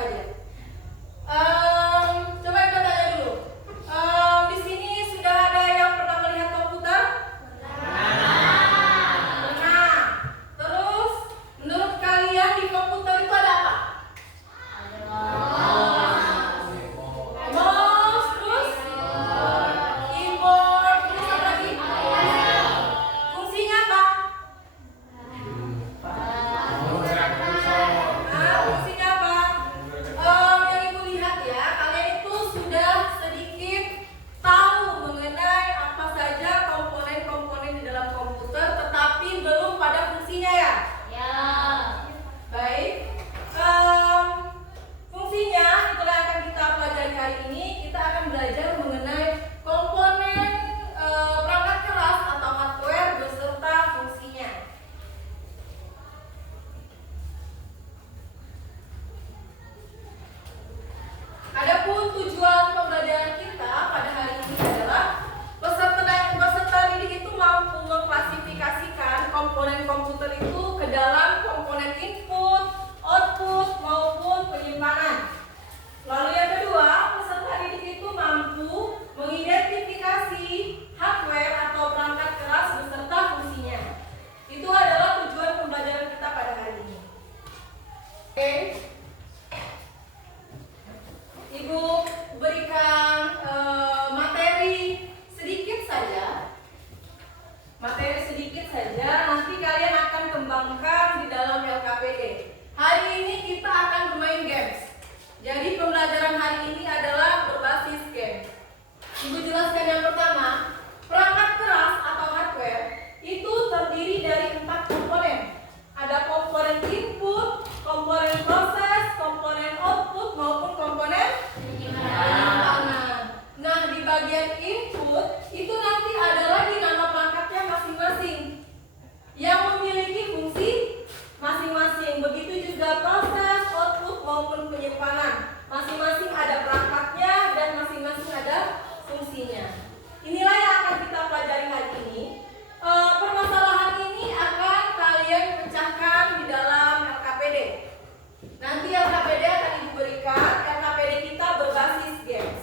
saja. Coba kita tanya dulu. Di sini sudah ada yang pernah melihat komputer? Pernah. Terus, menurut kalian di komputer itu ada apa? Mouse, terus keyboard, terus apa lagi? Fungsinya apa? Fungsinya apa? Yang ibu lihat ya, kalian itu sudah sedikit tahu mengenai apa saja komponen-komponen di dalam komputer, tetapi belum pada fungsinya ya? Baik. Fungsinya itulah yang akan kita pelajari hari ini. Kita akan belajar mengenai komponen perangkat keras atau hardware beserta fungsinya. Adapun tujuan pembelajaran kita pada hari ini adalah peserta didik itu mampu mengklasifikasikan komponen komputer itu ke dalam komponen input, output maupun penyimpanan. Lalu yang kedua, peserta didik itu mampu mengidentifikasi hardware atau perangkat keras beserta fungsinya. Itu adalah tujuan pembelajaran kita pada hari ini. Oke. Ibu berikan materi sedikit saja. Nanti kalian akan kembangkan di dalam LKPD. Hari ini kita akan bermain games. Jadi pembelajaran hari ini adalah berbasis game. Ibu jelaskan yang pertama, perangkat keras atau hardware itu terdiri dari 4 komponen. Ada komponen input, komponen proses, komponen output maupun komponen penyimpanan. Nah, di bagian input itu nanti ada lagi nama perangkatnya masing-masing yang memiliki fungsi masing-masing. Begitu juga proses, output maupun penyimpanan. Masing-masing ada perangkatnya dan masing-masing ada fungsinya. Inilah yang akan kita pelajari hari ini. Permasalahan ini akan kalian pecahkan di dalam LKPD. Nanti LKPD akan ibu berikan. LKPD kita berbasis games.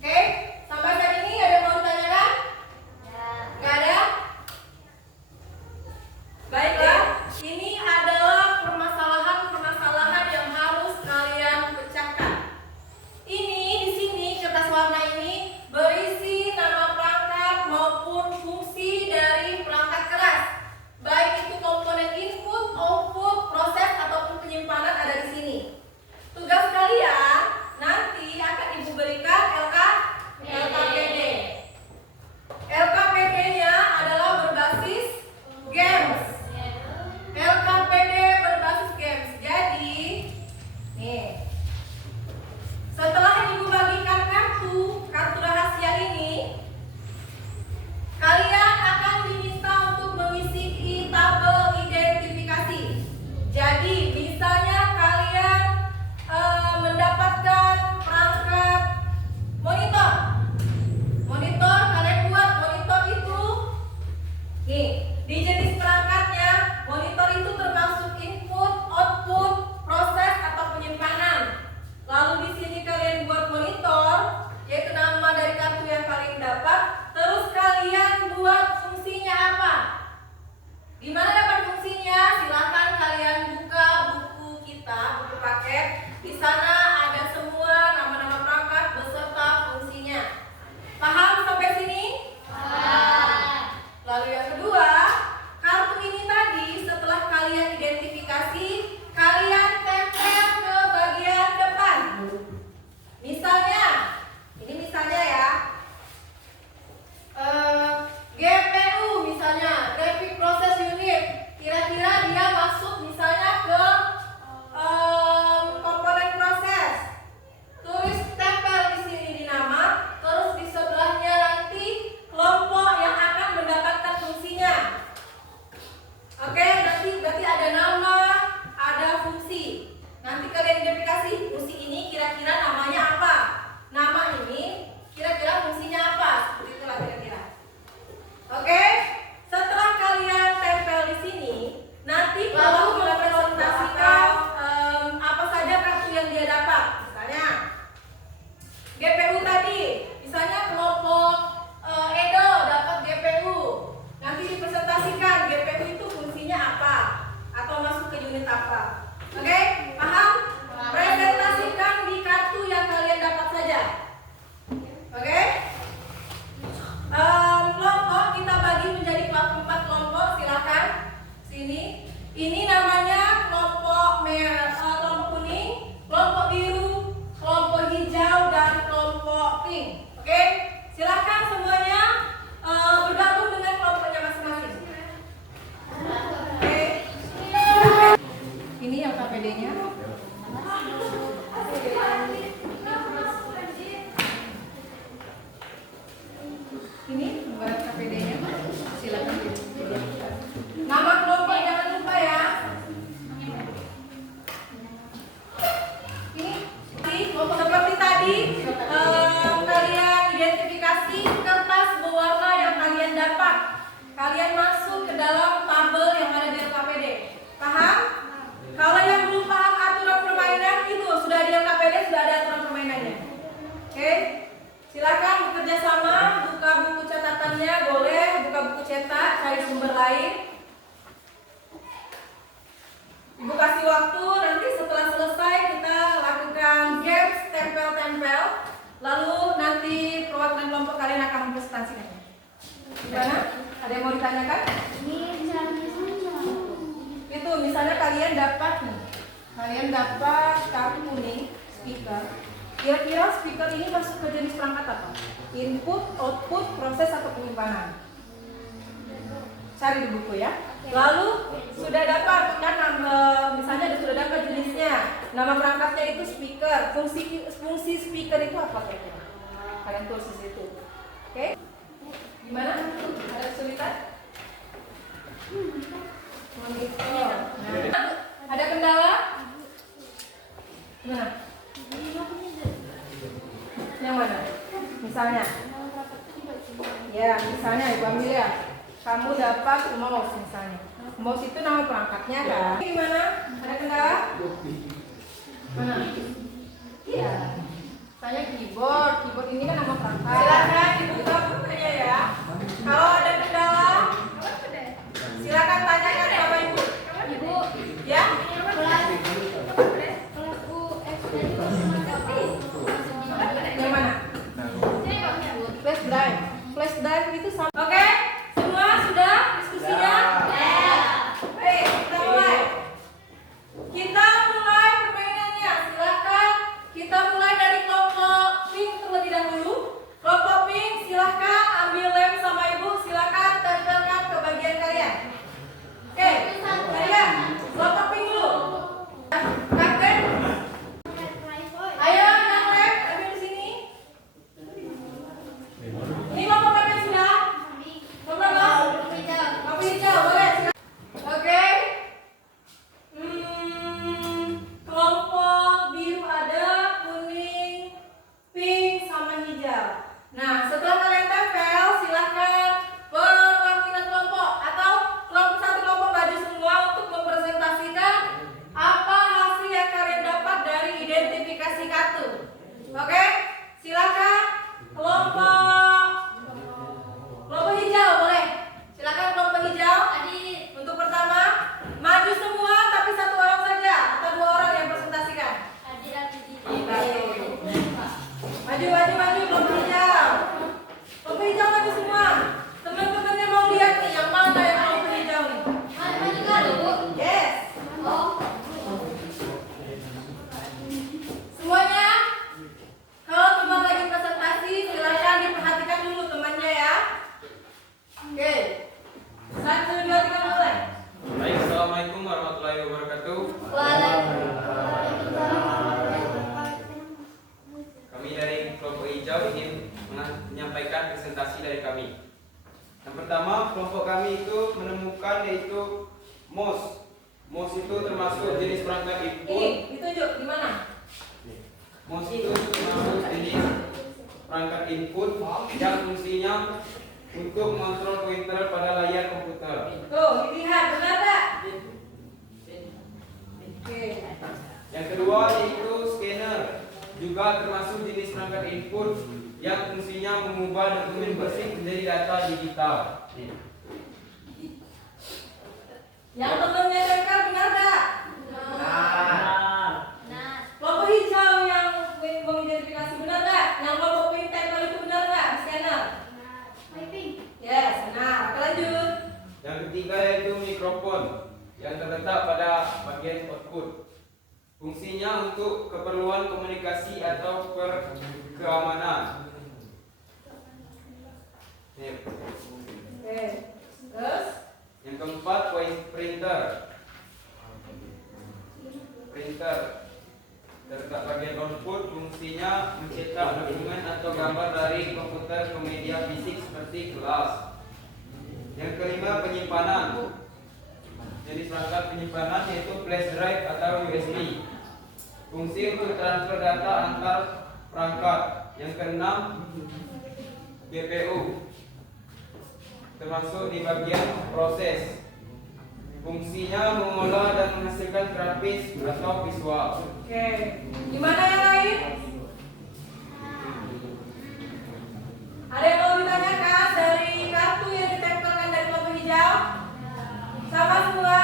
Oke? Sampai saat ini ada yang mau ditanyakan? Nggak ada? Baiklah, ini adalah permasalahan yang harus kalian pecahkan. Ini di sini kertas warna ini berisi nama perangkat maupun fungsi dari perangkat keras. Baik itu komponen input, output, proses ataupun penyimpanan ada di sini. Tugas kalian nanti akan ibu berikan LKPD. LKPD-nya adalah berbasis games. LKPD berbasis games. Jadi, nih. Setelah ibu bagikan kartu rahasia ini, kalian akan diminta untuk mengisi tabel identifikasi. Jadi, misalnya kalian mendapatkan perangkat monitor. Monitor kalian buat monitor itu nih, di jenis perangkatnya monitor itu termasuk input, output, proses atau penyimpanan. Lalu di sini kalian buat monitor, yaitu nama dari kartu yang kalian dapat. Terus kalian buat fungsinya apa? Di mana dapat fungsinya? Silakan kalian buka buku kita, buku paket. Di sana ada semua nama-nama perangkat beserta fungsinya. Paham sampai sini? Lalu yang kedua, kartu ini tadi setelah kalian identifikasi, kalian tempel ke bagian depan. Misalnya, ini misalnya ya, GPU misalnya, Graphic Process Unit. Kira-kira dia masuk misalnya ke komponen proses. Ini buat KPD-nya, silakan. Nama kelompok jangan lupa ya. Ini seperti tadi kalian identifikasi kertas berwarna yang kalian dapat. Kalian masuk ke dalam tabel yang ada di LKPD. Paham? Kalau yang belum paham aturan permainan itu sudah di LKPD, sudah ada aturan permainannya. Oke? Silakan bekerja sama, buka buku catatannya boleh, buka buku cetak, cari sumber lain. Ibu kasih waktu, nanti setelah selesai kita lakukan games tempel-tempel. Lalu nanti perwakilan kelompok kalian akan mempresentasikannya. Gimana? Ada yang mau ditanyakan? Itu misalnya kalian dapat nih, kalian dapat kartu kuning speaker. Kira-kira speaker ini masuk ke jenis perangkat apa? Input, output, proses atau penyimpanan? Cari di buku ya. Lalu sudah dapat kan, misalnya sudah dapat jenisnya, nama perangkatnya itu speaker. Fungsi speaker itu apa kira-kira? Kalian tulis di situ. Oke? Gimana? Ada kesulitan? Monitor. Nah, ada kendala? Gimana? Yang mana? Misalnya? Ya, misalnya Ibu ambil ya. Kamu dapat mouse misalnya. Mouse itu nama perangkatnya kan? Gimana? Ada kendala? Mana? Iya. Saya keyboard. Keyboard ini kan nama perangkat. Silakan dibuka bukunya ya. Kalau ada kendala, silakan tanyakan Bapak Ibu. Ibu, ya? Yang mana? Flash drive. Flash drive itu sama. Oke, semua sudah diskusinya? Ya. Baik, kita mulai. Kita mulai permainannya. Silakan kita mulai dari kelompok pink terlebih dahulu. Kelompok pink, silakan ambil lem sama ibu. Silakan tempelkan ke bagian kalian. Oke, kalian kelompok pink dulu. Kapten. Ayo yang lem ambil di sini. Ini kelompok kalian sudah? Kelompok apa? Kopi hijau, boleh. Oke. Kelompok biru ada, kuning, pink, sama hijau. Nah, setelah kalian tempel, silahkan perwakilan kelompok atau kelompok satu kelompok maju semua untuk mempresentasikan apa hasil yang kalian dapat dari identifikasi kartu. Oke, silakan kelompok hijau boleh. Silakan kelompok hijau. Untuk pertama, maju semua tapi satu orang saja atau dua orang yang presentasikan. Maju kelompok hijau. Kelompok hijau maju semua. Teman-temannya mau lihat nih yang mana yang kelompok hijau nih. Yes. Semuanya, kalau teman lagi presentasi, silakan diperhatikan dulu temannya ya. Oke. 1, 2, 3 mulai. Baik, assalamualaikum warahmatullahi wabarakatuh. Kami dari kelompok hijau ingin menyampaikan presentasi dari kami. Yang pertama, kelompok kami itu menemukan yaitu mouse. Mouse itu termasuk jenis perangkat input. Ini ditunjuk di mana? Mouse itu termasuk jenis perangkat input yang fungsinya untuk mengontrol pointer pada layar komputer. Tuh, dilihat benar tak? Oke. Yang kedua yaitu scanner, juga termasuk jenis perangkat input yang fungsinya mengubah dokumen bersih menjadi data digital. Yang temennya tempel benar tak? Kelompok hijau yang mengidentifikasi benar tak? Yang kelompok pink tempel itu benar tak? Scanner. Yes, benar. Oke, lanjut. Yang ketiga yaitu mikrofon yang terletak pada bagian output. Fungsinya untuk keperluan komunikasi atau keamanan. Oke. Terus? Yang keempat printer. Terletak bagian output, fungsinya mencetak dokumen atau gambar dari komputer ke media fisik seperti kelas. Yang kelima, penyimpanan. Jenis perangkat penyimpanan yaitu flash drive atau USB. Fungsi untuk transfer data antar perangkat. Yang keenam, GPU, termasuk di bagian proses. Fungsinya mengolah dan menghasilkan grafis atau visual. Oke, gimana yang lain? Ada yang mau ditanyakan dari kartu yang ditempelkan dari kelompok hijau? Sama semua?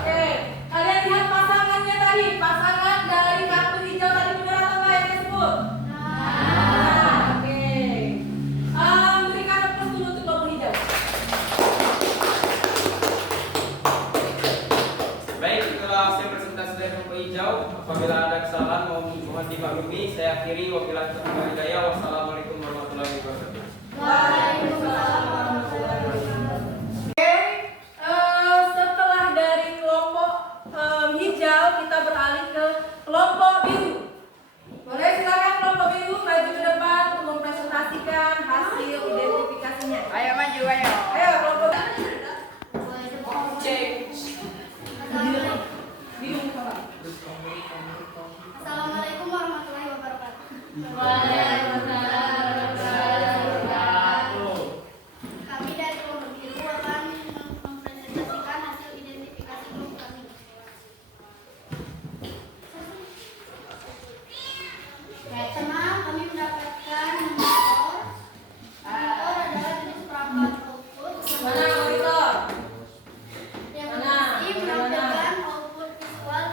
Oke, kalian lihat pasangannya tadi. Pasangan dari kartu hijau tadi benar atau enggak yang disebut? Nah, oke. Berikan applause dulu untuk kelompok hijau. Baik, itulah hasil presentasi dari kelompok hijau. Apabila ada kesalahan mohon dimaklumi. Saya akhiri, wabillahi taufiq wal hidayah. Wassalamualaikum warahmatullahi wabarakatuh. Waalaikumsalam warahmatullahi wabarakatuh. Oke, setelah dari kelompok hijau kita beralih ke kelompok biru. Boleh silakan kelompok biru maju ke depan untuk mempresentasikan hasil identifikasinya. Ayo maju, ayo. Ayo kelompok biru. Assalamualaikum warahmatullahi wabarakatuh. Kami dari kelompok biru akan mempresentasikan hasil identifikasi kelompok kami. Pertama, kami mendapatkan monitor. Monitor adalah jenis perangkat output Mana monitor? yang Mana? berfungsi menampilkan output visual.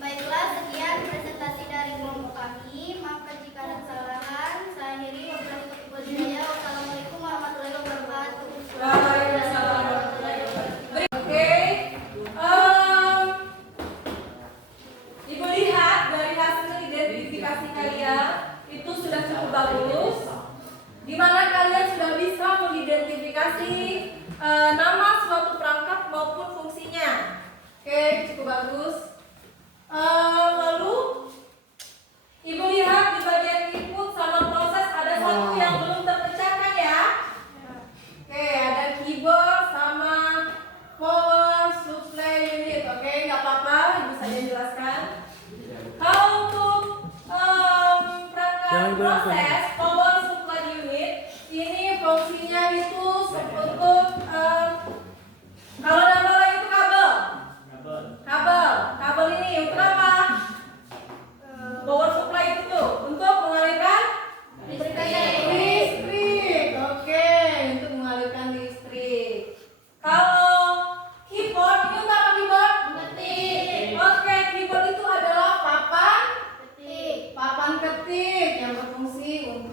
Baiklah, sekian presentasi dari kelompok kami. Maafkan jika ada kesalahan. Saya akhiri, wabillahi taufiq wal hidayah. Wassalamualaikum warahmatullahi wabarakatuh. Waalaikumsalam warahmatullahi wabarakatuh. Oke, Ibu lihat dari hasil identifikasi kalian itu sudah cukup bagus. Di mana kalian sudah bisa mengidentifikasi nama suatu perangkat maupun fungsinya. Oke, cukup bagus. Lalu Ibu lihat di bagian input sama proses ada satu yang belum terpecahkan ya. Oke, ada keyboard sama power supply unit. Oke, nggak apa-apa, Ibu saja jelaskan. Kalau untuk perangkat proses power supply unit ini fungsinya itu untuk kalau nama lain itu kabel ini untuk apa? Power supply itu tuh untuk mengalirkan listrik. Oke, untuk mengalirkan listrik. Kalau keyboard itu untuk apa keyboard? Ketik. Oke, keyboard itu adalah papan Ketik. ketik yang berfungsi untuk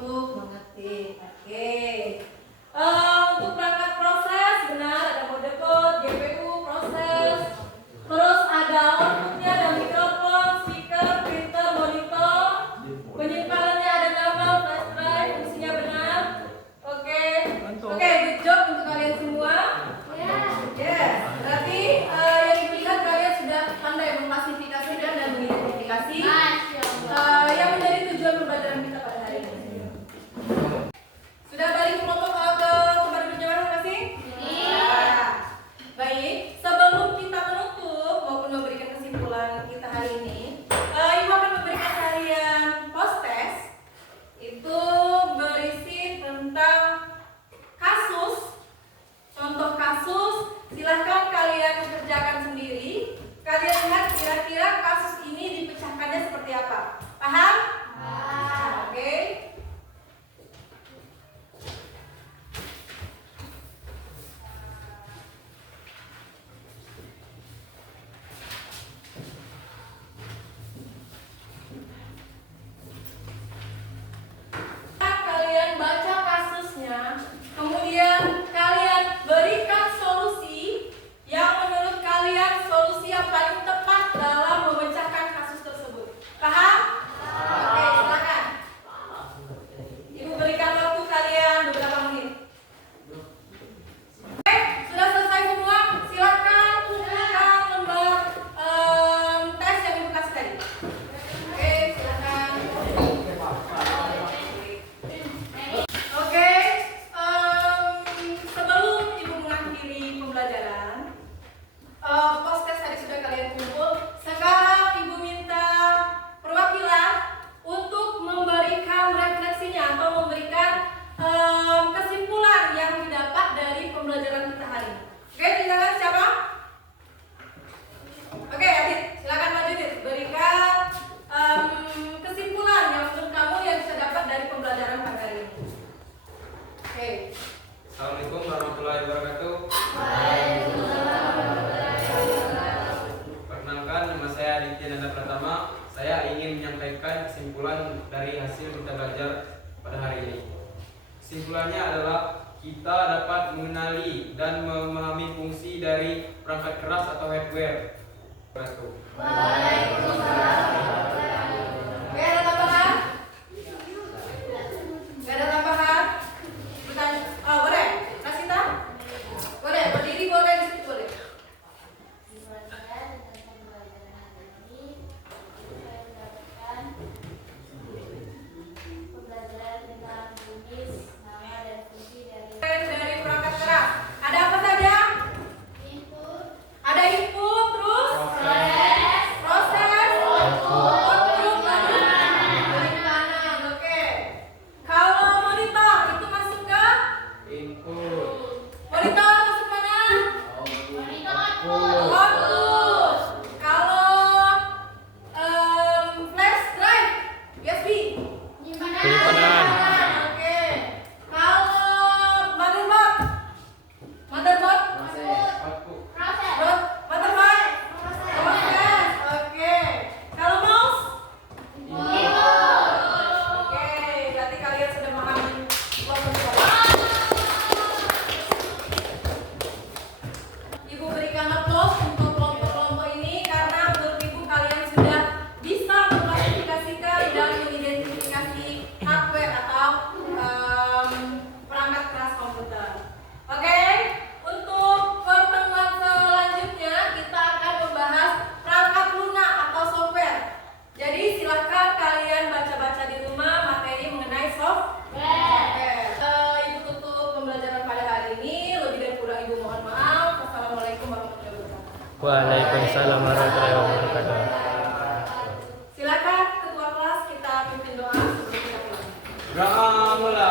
saya ingin menyampaikan kesimpulan dari hasil kita belajar pada hari ini. Kesimpulannya adalah kita dapat mengenali dan memahami fungsi dari perangkat keras atau hardware. Oke, ada tambahan? Gak ada tambahan? Bertanya, oh boleh, Kasita? Boleh, berdiri boleh, di situ boleh. Dari perangkat keras, ada apa saja? Ada input, terus? Proses, output, lalu penyimpanan. Oke. Kalau monitor itu masuk ke Input, monitor masuk mana? Output. Kalau flash drive, USB. Penyimpanan. Oke. Kalau motherboard, motherboard, output, motherboard, proses. Oke. Kalau mouse? Oke, berarti kalian sudah memahami kelompok-kelompok. Ibu berikan applause untuk kelompok-kelompok ini karena menurut Ibu kalian sudah bisa mengklasifikasikan dan mengidentifikasi hardware atau perangkat keras komputer. Oke, untuk pertemuan selanjutnya kita akan membahas perangkat lunak atau software. Jadi silakan kalian baca-baca di rumah materi mengenai software. Ibu tutup pembelajaran pada hari ini. Lebih dan kurang Ibu mohon maaf. Wassalamualaikum warahmatullahi wabarakatuh. Waalaikumsalam warahmatullahi wabarakatuh. Silakan ketua kelas kita pimpin doa sebelum kita pulang. doa mulai.